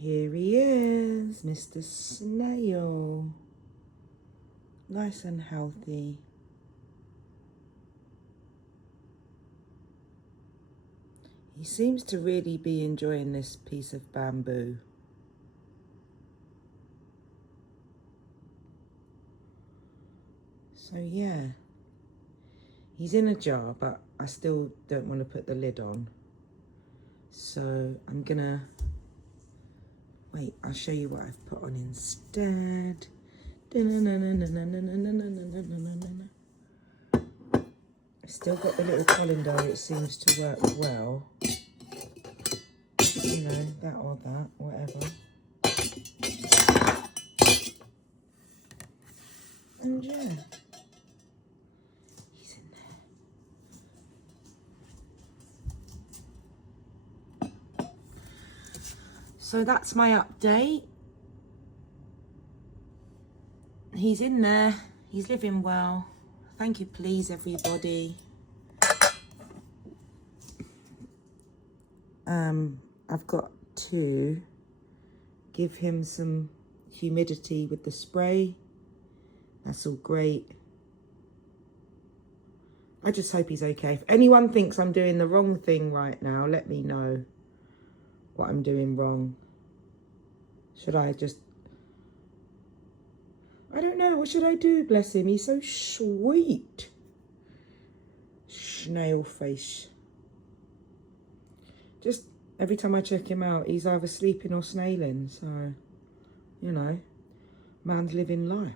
Here he is, Mr. Snail. Nice and healthy. He seems to really be enjoying this piece of bamboo. So yeah, he's in a jar, but I still don't want to put the lid on. So I'm gonna, wait, I'll show you what I've put on instead. I've still got the little colander, which seems to work well. You know, that or that, whatever. And yeah, he's in there. So that's my update. He's in there, he's living well. Thank you, please, everybody. I've got to give him some humidity with the spray. That's all great. I just hope he's okay. If anyone thinks I'm doing the wrong thing right now, let me know what I'm doing wrong. Should I just... I don't know. What should I do? Bless him. He's so sweet. Snail face. Just every time I check him out, he's either sleeping or snailing. So, you know, man's living life.